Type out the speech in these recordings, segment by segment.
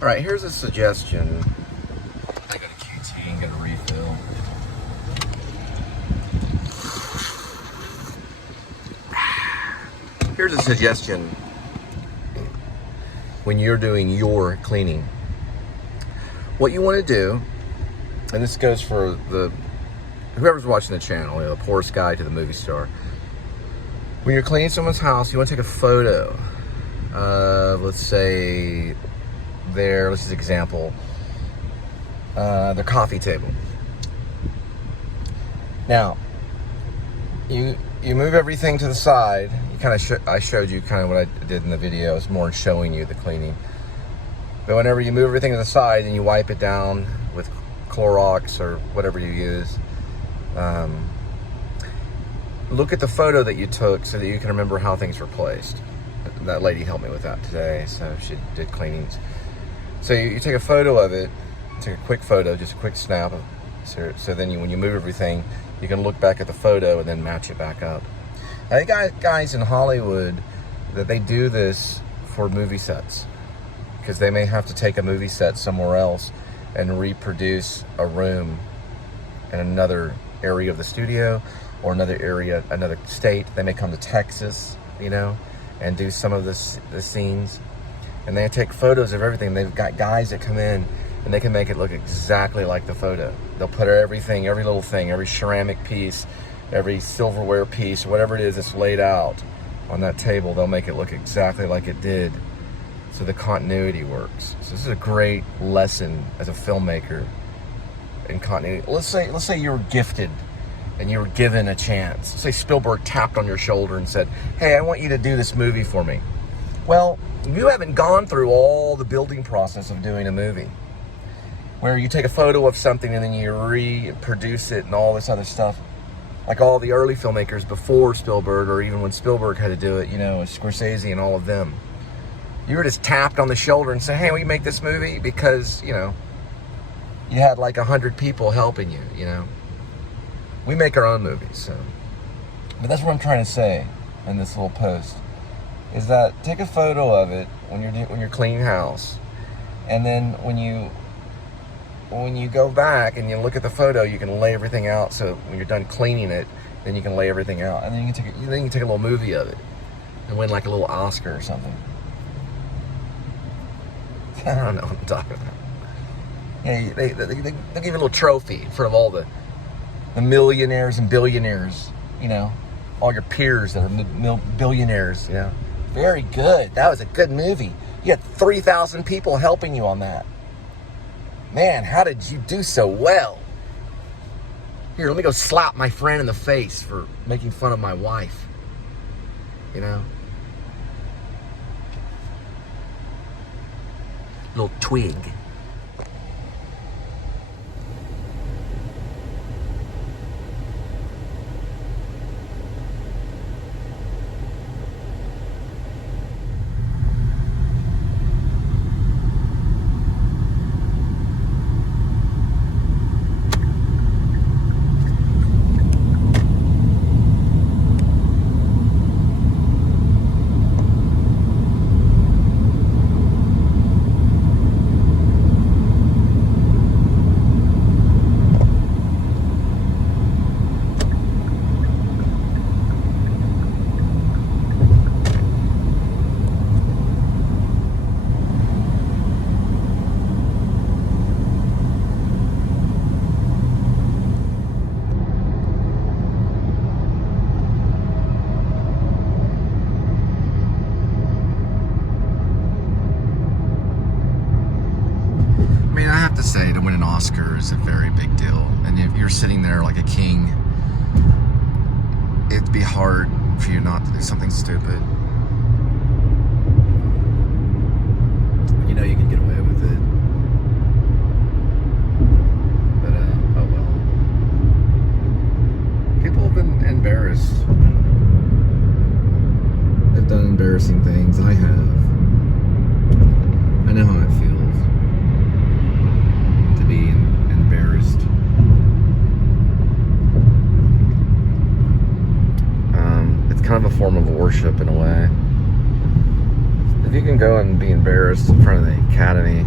All right, here's a suggestion. I got a QT and get a refill. Here's a suggestion when you're doing your cleaning. What you want to do, and this goes for whoever's watching the channel, the poorest guy to the movie star. When you're cleaning someone's house, you want to take a photo of, let's say, let's just example, their coffee table. Now, you move everything to the side. You kind of I showed you kind of what I did in the video. It's more showing you the cleaning. But whenever you move everything to the side and you wipe it down with Clorox or whatever you use, look at the photo that you took so that you can remember how things were placed. That lady helped me with that today, so she did cleanings. So you take a photo of it, take a quick photo, just a quick snap. So then when you move everything, you can look back at the photo and then match it back up. I think guys in Hollywood, that they do this for movie sets, because they may have to take a movie set somewhere else and reproduce a room in another area of the studio or another area, another state. They may come to Texas, you know, and do some of the scenes. And they take photos of everything. They've got guys that come in and they can make it look exactly like the photo. They'll put everything, every little thing, every ceramic piece, every silverware piece, whatever it is that's laid out on that table, they'll make it look exactly like it did. So the continuity works. So this is a great lesson as a filmmaker in continuity. Let's say you were gifted and you were given a chance. Let's say Spielberg tapped on your shoulder and said, hey, I want you to do this movie for me. Well, you haven't gone through all the building process of doing a movie, where you take a photo of something and then you reproduce it and all this other stuff. Like all the early filmmakers before Spielberg, or even when Spielberg had to do it, you know, Scorsese and all of them. You were just tapped on the shoulder and said, hey, will you make this movie? Because, you know, you had like 100 people helping you, you know. We make our own movies, so. But that's what I'm trying to say in this little post, is that take a photo of it when you're cleaning house, and then when you go back and you look at the photo, you can lay everything out. So when you're done cleaning it, then you can lay everything out, and then you can take a little movie of it and win like a little Oscar or something. I don't know what I'm talking about. Yeah, they give you a little trophy in front of all the millionaires and billionaires, you know, all your peers that are billionaires, you know. Very good. That was a good movie. You had 3,000 people helping you on that. Man, how did you do so well? Here, let me go slap my friend in the face for making fun of my wife. You know? Little twig. To say to win an Oscar is a very big deal, and if you're sitting there like a king, it'd be hard for you not to do something stupid. You know you can get away with it, but oh well. People have been embarrassed. They've done embarrassing things. I have. I know how it feels. Be embarrassed. It's kind of a form of worship in a way. If you can go and be embarrassed in front of the Academy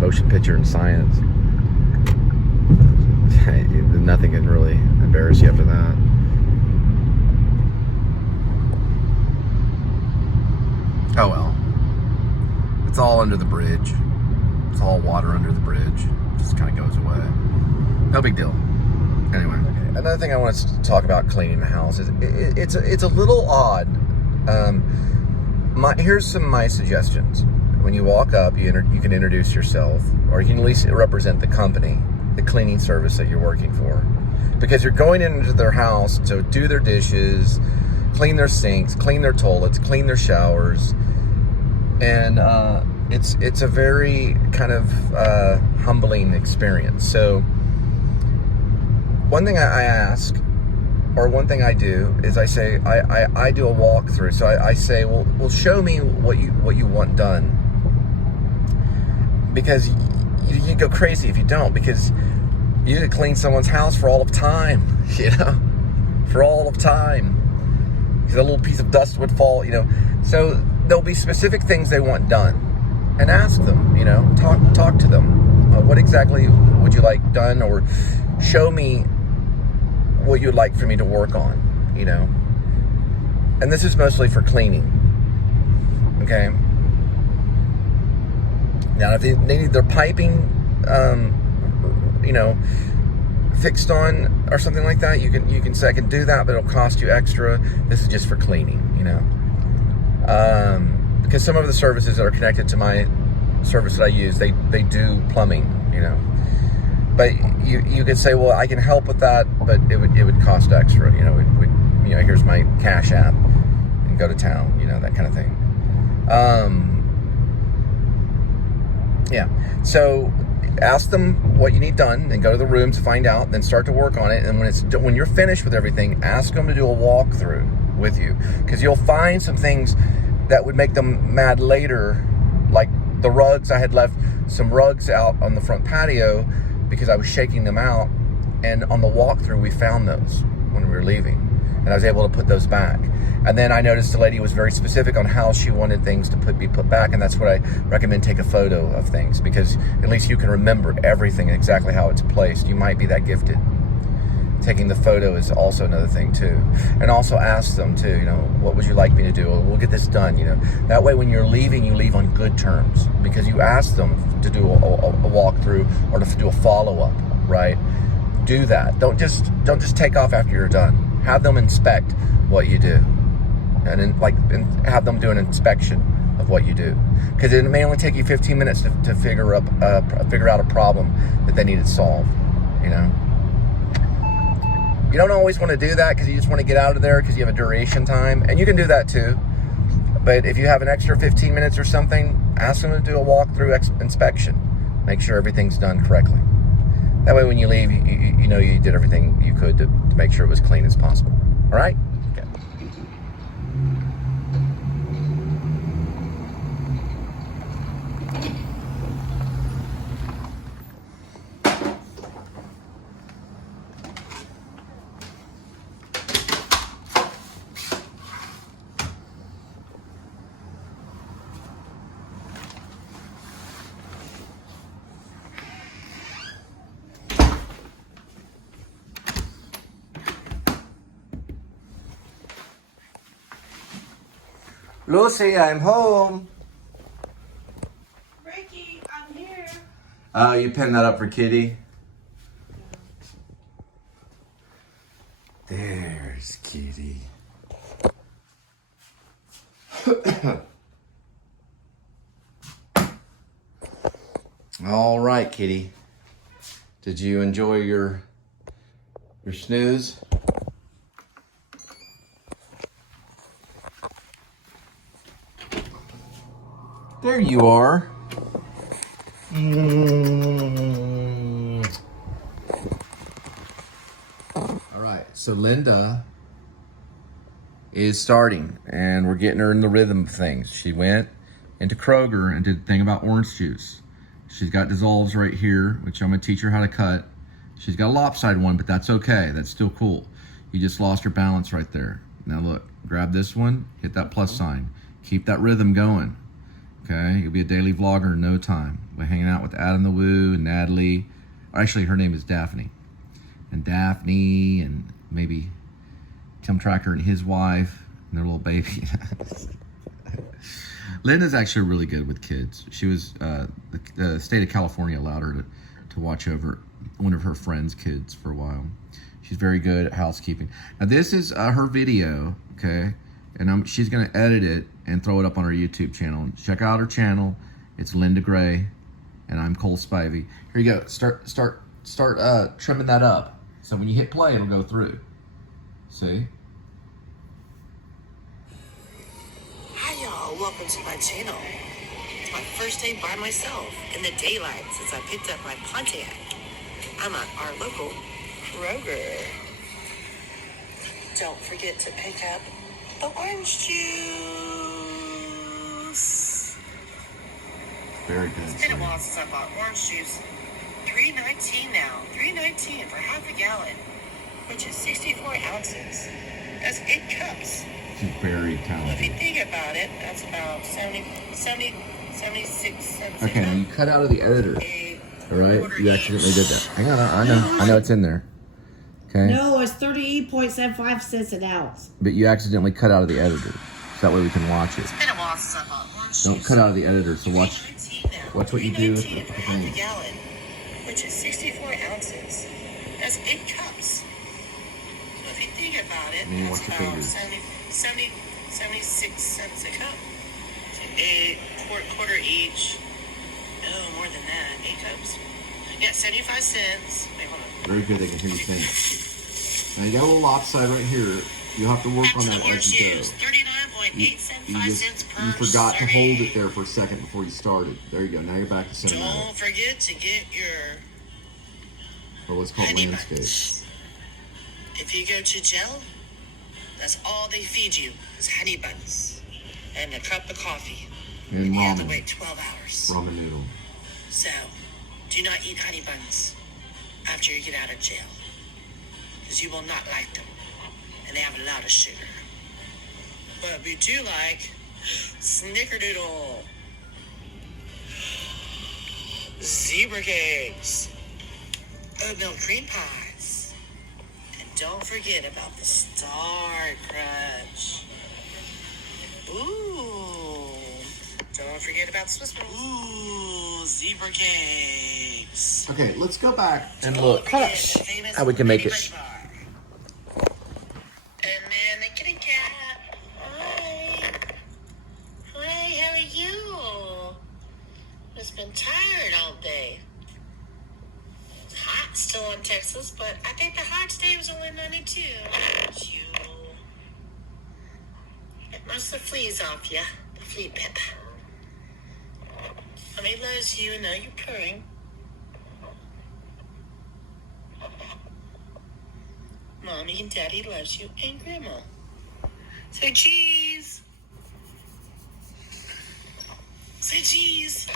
motion picture and science. Nothing can really embarrass you after that. Oh well. It's all under the bridge. It's all water under the bridge. It just kind of goes away. No big deal. Anyway, another thing I want to talk about cleaning the house is it's a little odd. Here's some of my suggestions. When you walk up, you can introduce yourself, or you can at least represent the company, the cleaning service that you're working for, because you're going into their house to do their dishes, clean their sinks, clean their toilets, clean their showers, and it's a very kind of humbling experience. So one thing I ask, or one thing I do, is I say I do a walkthrough. So I say, well, show me what you want done, because you go crazy if you don't, because you could clean someone's house for all of time, for all of time. Because a little piece of dust would fall, So there'll be specific things they want done, and ask them, talk to them. What exactly would you like done, or show me what you'd like for me to work on, And this is mostly for cleaning, okay? Now, if they need their piping, fixed on or something like that, you can say I can do that, but it'll cost you extra. This is just for cleaning, because some of the services that are connected to my service that I use, they do plumbing, But you could say, well, I can help with that, but it would cost extra, here's my Cash App, and go to town, that kind of thing. Yeah. So ask them what you need done, and go to the rooms, find out, then start to work on it. And when you're finished with everything, ask them to do a walkthrough with you, because you'll find some things that would make them mad later, like the rugs. I had left some rugs out on the front patio because I was shaking them out, and on the walkthrough we found those when we were leaving, and I was able to put those back. And then I noticed the lady was very specific on how she wanted things to be put back, and that's what I recommend. Take a photo of things, because at least you can remember everything exactly how it's placed. You might be that gifted. Taking the photo is also another thing too. And also ask them too, what would you like me to do? We'll get this done, That way when you're leaving, you leave on good terms, because you asked them to do a walkthrough, or to do a follow-up, right? Do that. Don't just take off after you're done. Have them inspect what you do. And then have them do an inspection of what you do, because it may only take you 15 minutes to figure out a problem that they needed solved. You don't always want to do that, because you just want to get out of there because you have a duration time, and you can do that too. But if you have an extra 15 minutes or something, ask them to do a walkthrough inspection. Make sure everything's done correctly. That way when you leave, you know you did everything you could to make sure it was clean as possible. All right? Okay. Lucy, I'm home. Ricky, I'm here. Oh, you pinned that up for Kitty? There's Kitty. All right, Kitty. Did you enjoy your snooze? There you are. All right, so Linda is starting, and we're getting her in the rhythm of things. She went into Kroger and did the thing about orange juice. She's got dissolves right here, which I'm gonna teach her how to cut. She's got a lopsided one, but that's okay. That's still cool. You just lost your balance right there. Now look, grab this one, hit that plus sign. Keep that rhythm going. Okay, you'll be a daily vlogger in no time. We're hanging out with Adam the Woo and Natalie. Actually, her name is Daphne. And Daphne and maybe Tim Tracker and his wife and their little baby. Linda's actually really good with kids. She was, the state of California allowed her to watch over one of her friend's kids for a while. She's very good at housekeeping. Now this is her video, okay? And she's gonna edit it and throw it up on her YouTube channel. Check out her channel. It's Linda Gray, and I'm Cole Spivey. Here you go. Start trimming that up. So when you hit play, it'll go through. See? Hi y'all, welcome to my channel. It's my first day by myself in the daylight since I picked up my Pontiac. I'm at our local Kroger. Don't forget to pick up the orange juice. Very good. It's been a while since I bought orange juice. $3.19 now. $3.19 for half a gallon, which is 64 ounces. That's 8 cups. She's very If you talented. think about it, that's about 76 cents. Okay, now you cut out of the editor. All right, you accidentally did that. Hang on, I know it's in there. Okay. No, it's 38.75 cents an ounce. But you accidentally cut out of the editor, so that way we can watch it. It's been a while since I bought orange Don't juice. cut out of the editor. So watch what you do. $3.19 for half a gallon, which is 64 ounces. That's 8 cups. So if you think about it, And then that's watch your about fingers. 76 cents a cup. So 8 quarter each. No, more than that. 8 cups. Yeah, 75 cents. Wait, hold on. Very good. They can hear you think. Now you got a little offside right here. You have to work on that as you go. 39.875 cents per You forgot to hold serving. it there for a second before you started. There you go. Now you're back to cinematic. Don't forget to get your Or what's called honey landscape. buns. If you go to jail, that's all they feed you is honey buns and a cup of coffee. And you have to ramen. wait 12 hours. Ramen noodle. So, do not eat honey buns after you get out of jail, because you will not like them, and they have a lot of sugar. But we do like snickerdoodle, zebra cakes, oatmeal cream pies, and don't forget about the Star Crunch. Ooh, don't forget about the Swiss rolls. Ooh, zebra cakes. Okay, let's go back and Don't look forget the famous how we can make Baby it. Bunch Bar. And then the kitty cat. Hi. Hi, how are you? It's been tired all day. It's hot still in Texas, but I think the hot day was only 92. You get most of the fleas off ya. The flea pip. Mommy loves you and now you're purring. Mommy and Daddy loves you and Grandma. Say cheese. Say cheese.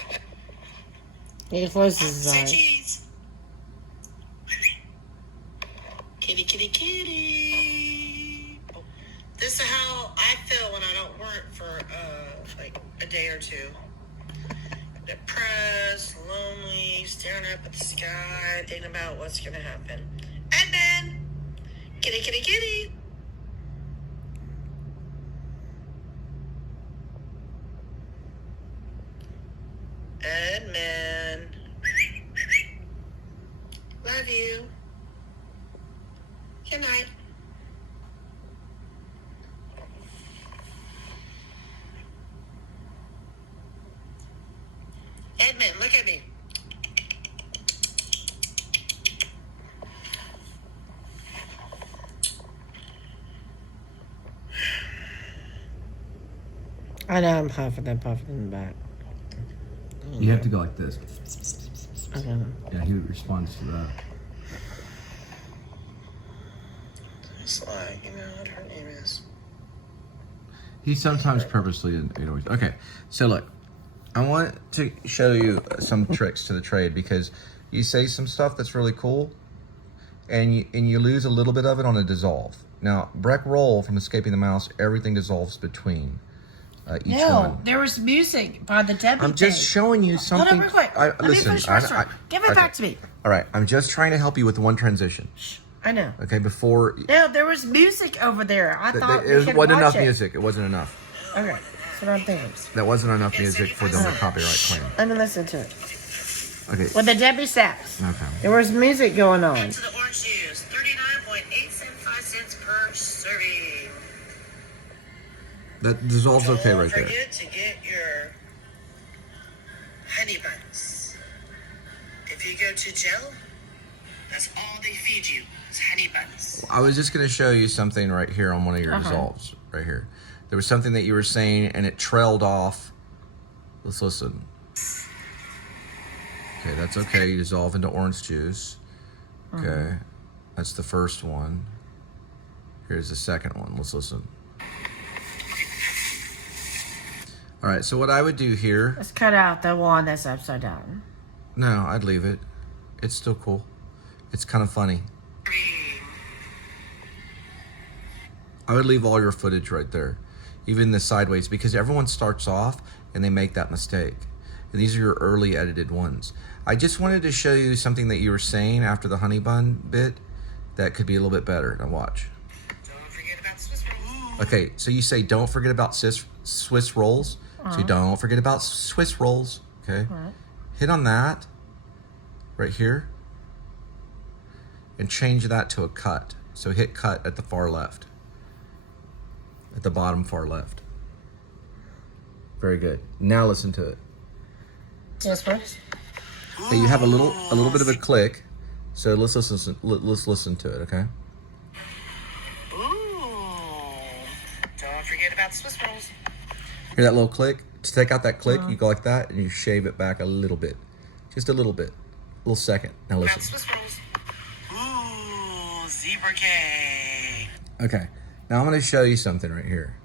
He closes his Say eyes. cheese. Kitty, kitty, kitty. Oh, this is how I feel when I don't work for like a day or two. Depressed, lonely, staring up at the sky, thinking about what's gonna happen. And then, kitty, kitty, kitty. Edmund. Love you. Good night. Edmund, look at me. I know I'm huffing and puffing in the back. You have to go like this. Okay. Yeah, he responds to that. It's like, you know what her name is. He sometimes purposely and always. Okay, so look, I want to show you some tricks to the trade because you say some stuff that's really cool, and you lose a little bit of it on a dissolve. Now, Breck Roll from Escaping the Mouse, everything dissolves between. each No, one. there was music by the Debbie. I'm just showing you something. Hold on real quick. Let me Listen, finish my story. Give it back to me. All right, I'm just trying to help you with one transition. I know. Okay, before... No, there was music over there. I thought it wasn't enough music. It wasn't enough. Okay, that's what I'm thinking. That wasn't enough music for them to copyright claim. Let me listen to it. Okay. With the Debbie sax. Okay. There was music going on. To the orange juice, 39.875 cents per serving. That dissolves okay right there. Don't forget to get your honey buns. If you go to jail, that's all they feed you is honey buns. I was just going to show you something right here on one of your dissolves. Right here. There was something that you were saying and it trailed off. Let's listen. Okay, that's okay. You dissolve into orange juice. Okay. That's the first one. Here's the second one. Let's listen. All right, so what I would do here... Let's cut out the one that's upside down. No, I'd leave it. It's still cool. It's kind of funny. I would leave all your footage right there. Even the sideways, because everyone starts off and they make that mistake. And these are your early edited ones. I just wanted to show you something that you were saying after the honey bun bit that could be a little bit better. Now watch. Don't forget about Swiss rolls. Okay, so you say don't forget about Swiss rolls. So you don't forget about Swiss rolls. Okay. Hit on that right here and change that to a cut. So hit cut at the far left. At the bottom far left. Very good. Now listen to it. Yes, please. Okay, you have a little bit of a click. So let's listen to it, okay? Ooh. Don't forget about Swiss rolls. Hear that little click? To take out that click, you go like that and you shave it back a little bit. Just a little bit. A little second. Now listen. Swiss rolls. Ooh, zebra cake. Okay. Now I'm going to show you something right here.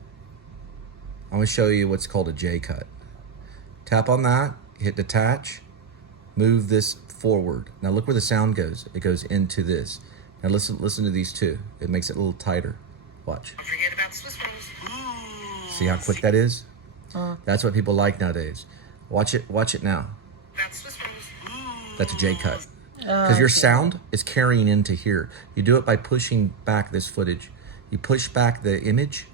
I'm going to show you what's called a J cut. Tap on that, hit detach, move this forward. Now look where the sound goes. It goes into this. Now listen to these two. It makes it a little tighter. Watch. Don't forget about Swiss rolls. Ooh. See how quick that is? That's what people like nowadays. Watch it now. About Swiss rolls. Ooh. That's a J cut. Because your sound is carrying into here. You do it by pushing back this footage. You push back the image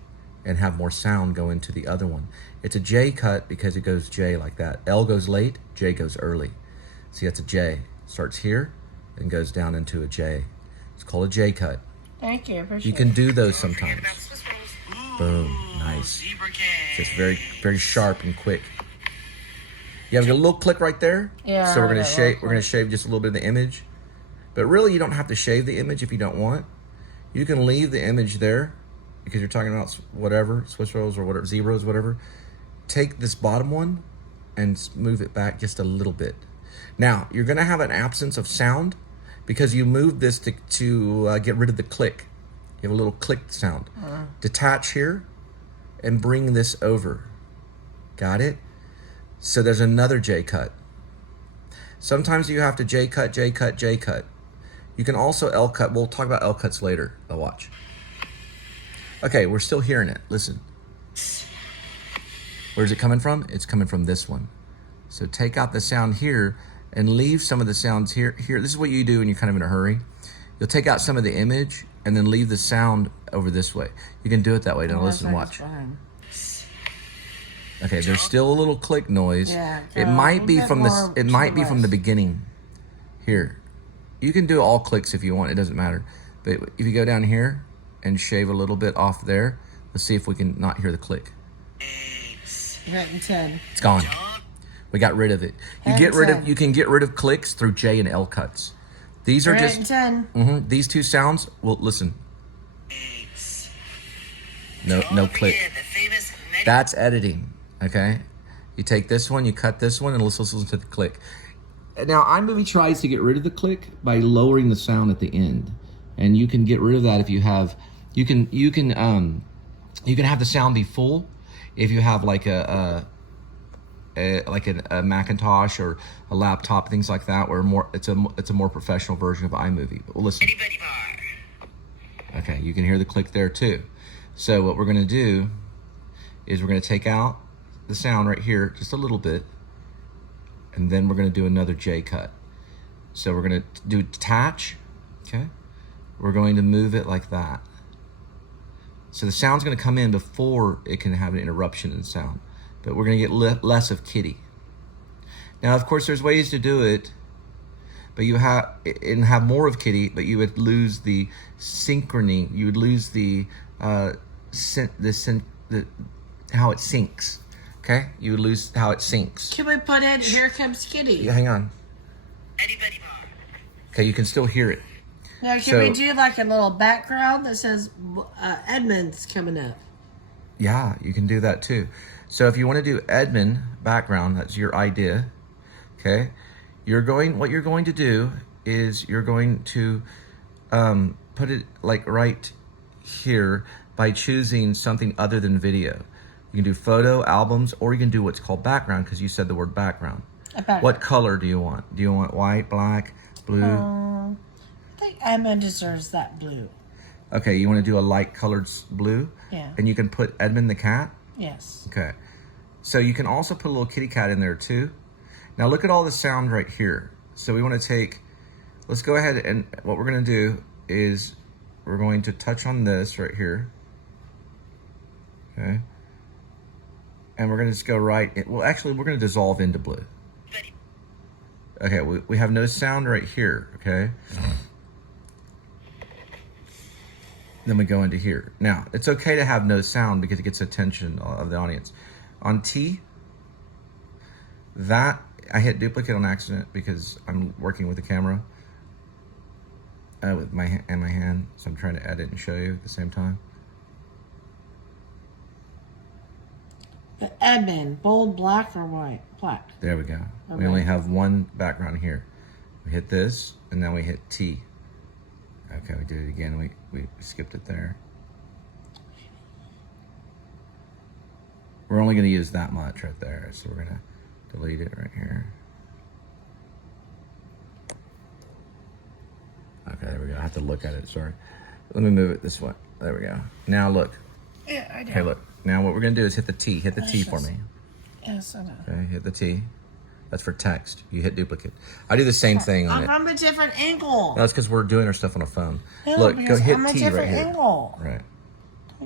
and have more sound go into the other one. It's a J cut because it goes J like that. L goes late, J goes early. See, that's a J. Starts here and goes down into a J. It's called a J cut. Thank you. Appreciate You can do those Don't forget sometimes. about Swiss rolls. Ooh. Boom, nice. Zebra cake. Just very, very sharp and quick. You have a little click right there. Yeah, So we're gonna that shave. little We're gonna shave just a little bit of the image, but really you don't have to shave the image if you don't want. You can leave the image there because you're talking about whatever Swiss rolls or whatever zeros, whatever. Take this bottom one and move it back just a little bit. Now you're gonna have an absence of sound because you moved this to get rid of the click. You have a little click sound. Detach here and bring this over. Got it? So there's another J cut. Sometimes you have to J cut, J cut, J cut. You can also L cut. We'll talk about L cuts later. Now watch. Okay, we're still hearing it. Listen. Where's it coming from? It's coming from this one. So take out the sound here and leave some of the sounds here. This is what you do when you're kind of in a hurry. You'll take out some of the image and then leave the sound over this way. You can do it that way. Now listen, watch. Okay, there's still a little click noise. Yeah, it might be from the from the beginning. Here. You can do all clicks if you want, it doesn't matter. But if you go down here and shave a little bit off there, let's see if we can not hear the click. Right in 10. It's gone. We got rid of it. You can get rid of clicks through J and L cuts. These are Right just in 10. These two sounds. Well, listen. No click. That's editing. Okay. You take this one, you cut this one, and let's listen to the click. Now, iMovie tries to get rid of the click by lowering the sound at the end, and you can get rid of that if you have. You can have the sound be full if you have like a Macintosh or a laptop, things like that, where it's a more professional version of iMovie. But listen. Okay, you can hear the click there too. So what we're gonna do is we're going to take out the sound right here just a little bit, and then we're going to do another J cut. So we're going to do detach, okay? We're going to move it like that. So the sound's going to come in before it can have an interruption in sound, but we're going to get less of kitty. Now, of course, there's ways to do it, but you have more of kitty, but you would lose the synchrony. You would lose the how it syncs. Okay, you would lose how it syncs. Can we put in Here Comes Kitty? Yeah, hang on. Okay, you can still hear it. Now, can we do like a little background that says Edmund's coming up? Yeah, you can do that too. So if you want to do Edmund background, that's your idea. Okay, what you're going to do is you're going to put it like right here by choosing something other than video. You can do photo, albums, or you can do what's called background, because you said the word background. What color do you want? Do you want white, black, blue? I think Edmund deserves that blue. Okay, you want to do a light colored blue? Yeah. And you can put Edmund the cat? Yes. Okay. So you can also put a little kitty cat in there too. Now look at all the sound right here. So we want to let's go ahead, and what we're going to do is we're going to touch on this right here. Okay. And we're going to just go well, actually, we're going to dissolve into blue. Okay, we have no sound right here, okay? Then we go into here. Now, it's okay to have no sound because it gets attention of the audience. On T, I hit duplicate on accident because I'm working with the camera with my hand, so I'm trying to edit and show you at the same time. Edmund, bold, black, or white? Black. There we go. Okay. We only have one background here. We hit this, and then we hit T. Okay, we did it again. We skipped it there. We're only going to use that much right there, so we're going to delete it right here. Okay, there we go. I have to look at it, sorry. Let me move it this way. There we go. Now look. Yeah, I know. Okay, look. Now what we're going to do is hit the T. Hit the T for me. Yes, I know. Okay, hit the T. That's for text. You hit duplicate. I do the same thing on I'm it. from a different angle. That's because we're doing our stuff on a phone. No, Look, go hit I'm a T different right here. angle. Right.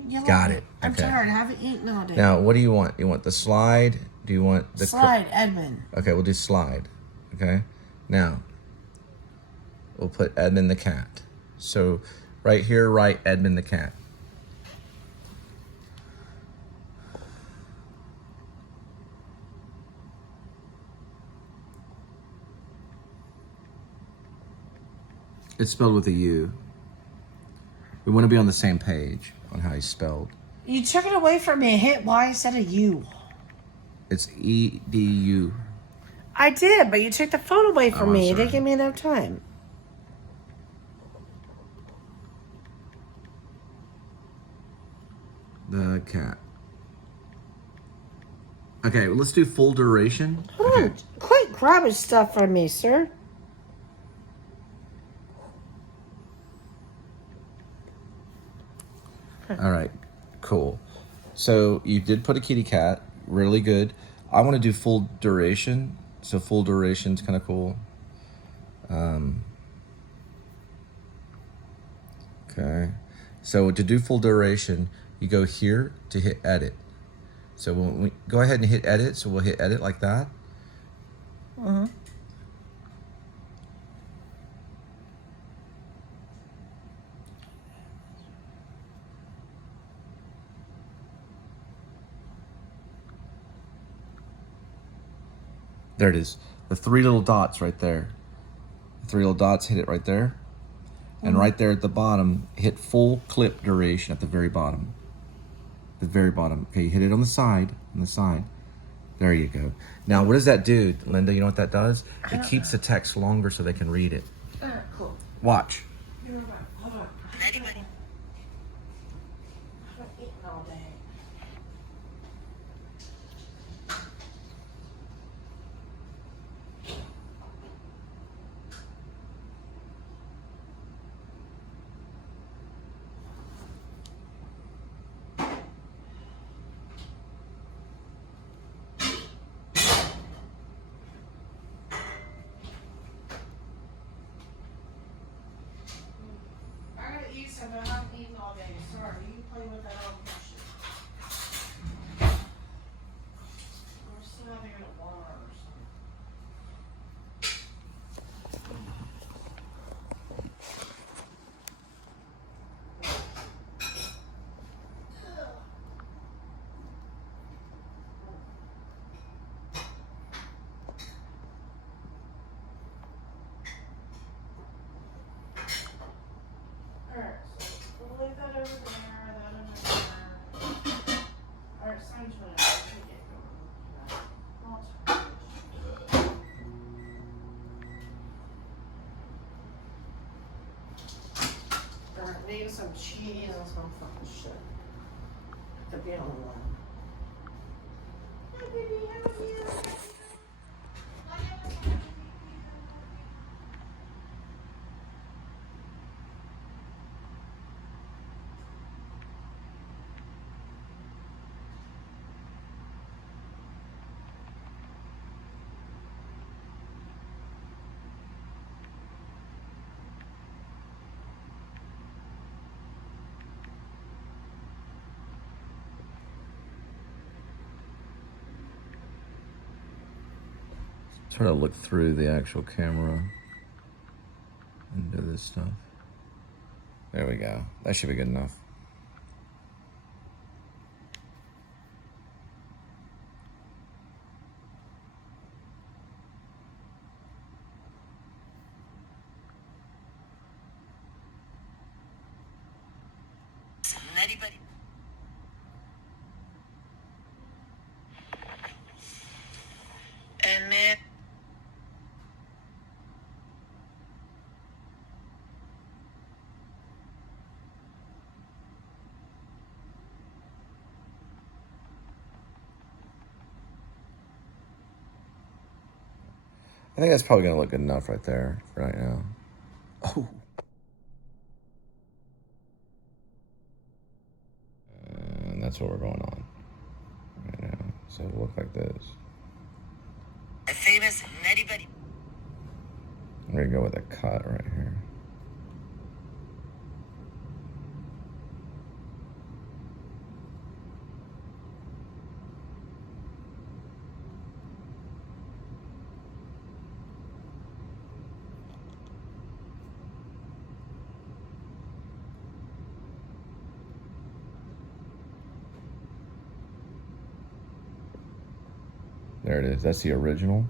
You Got it. I'm Okay. tired. I haven't eaten all day. Now, what do you want? You want the slide? Do you want the Slide, Edmund. Okay, we'll do slide. Okay. Now, we'll put Edmund the cat. So, right here, write Edmund the cat. It's spelled with a U. We want to be on the same page on how he's spelled. You took it away from me and hit Y instead of U. It's E-D-U. I did, but you took the phone away from I'm me. You sorry. didn't give me enough time. The cat. Okay, well, let's do full duration. Hold on. Quit grabbing stuff from me, sir. All right, cool. So you did put a kitty cat, really good. I want to do full duration, so full duration's kind of cool. Okay, so to do full duration, you go here to hit edit. So when we go ahead and hit edit, so we'll hit edit like that. There it is. The three little dots right there. The three little dots, hit it right there. And right there at the bottom, hit full clip duration at the very bottom. The very bottom. Okay, you hit it on the side. There you go. Now, what does that do, Linda? You know what that does? It keeps the text longer so they can read it. Cool. Watch. Hold on. I haven't eaten all day. some cheese and some fucking shit. The real one. Hi, baby. How are you? Try to look through the actual camera and do this stuff. There we go. That should be good enough. Anybody? And then. I think that's probably going to look good enough right there for right now. Oh. And that's what we're going on right now. So it'll look like this. The famous Nettie Buddy. I'm going to go with a cut right here. There it is. That's the original.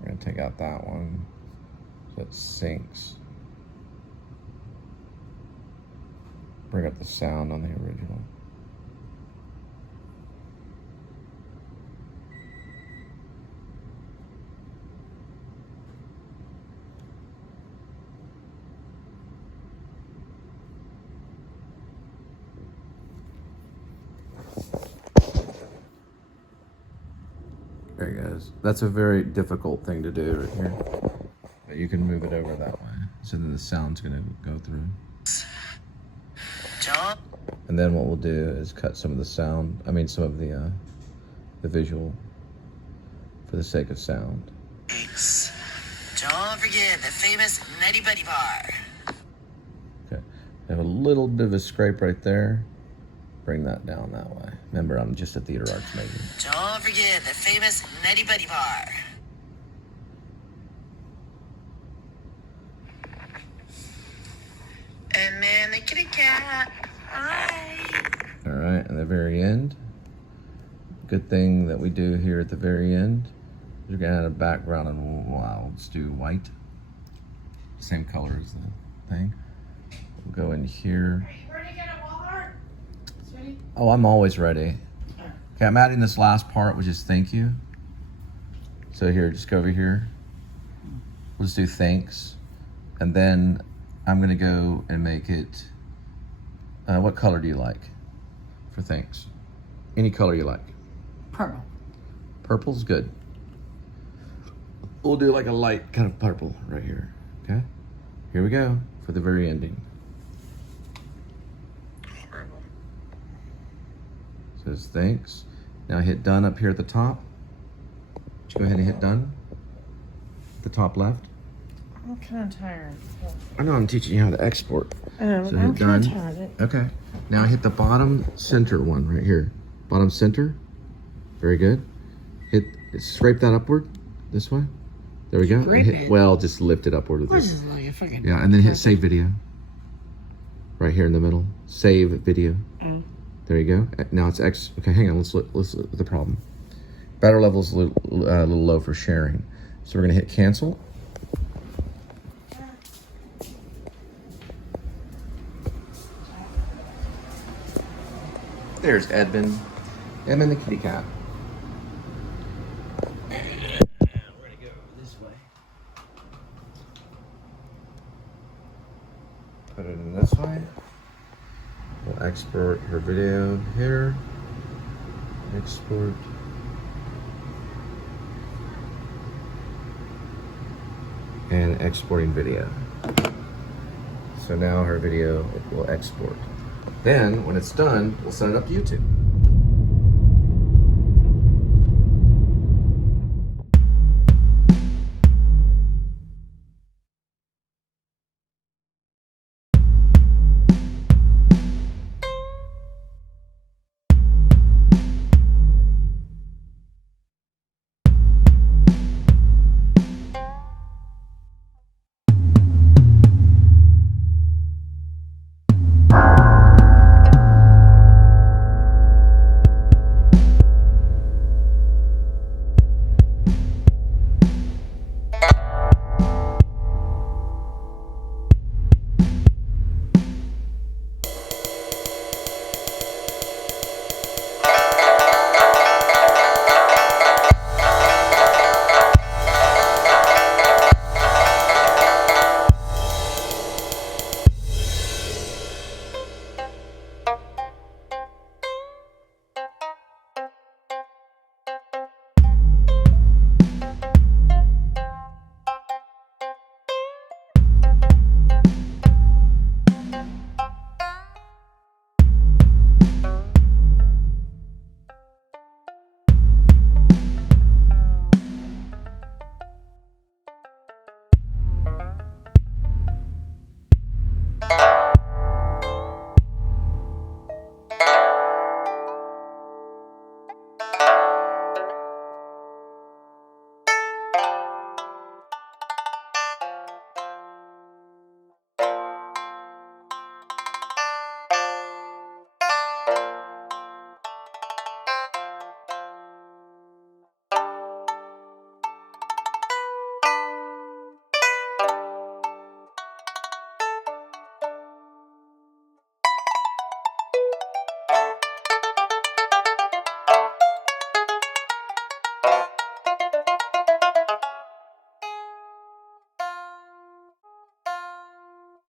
We're going to take out that one so it syncs. Bring up the sound on the original. There he goes. That's a very difficult thing to do right here. But you can move it over that way. So then the sound's gonna go through. John? And then what we'll do is cut some of the sound, some of the visual for the sake of sound. Don't forget the famous Nettie Buddy Bar. Okay. I have a little bit of a scrape right there. Bring that down that way. Remember, I'm just a theater arts major. Don't forget the famous Nettie Buddy Bar. And then the kitty cat. Hi. All right, at the very end. Good thing that we do here at the very end. We're gonna add a background and let's do white. Same color as the thing. We'll go in here. Oh, I'm always ready. Okay, I'm adding this last part, which is thank you. So here, just go over here. We'll just do thanks. And then I'm gonna go and make it, what color do you like for thanks? Any color you like. Purple. Purple's good. We'll do like a light kind of purple right here, okay? Here we go for the very ending. Says thanks. Now hit done up here at the top. Just go ahead and hit done. The top left. I'm kind of tired. I know I'm teaching you how to export. So I'm hit done. tired. Okay. Now hit the bottom center one right here. Bottom center. Very good. Scrape that upward this way. There we go. And well, just lift it upward with This this. is like a fucking. Yeah, and then hit save video. Right here in the middle. Save video. There you go. Now it's X. Okay, hang on. Let's look at the problem. Battery level is a little low for sharing. So we're gonna hit cancel. There's Edmund. Edmund the kitty cat. We're gonna go this way. export her video here. Export. And exporting video. So now her video will export. Then, when it's done, we'll send it up to YouTube.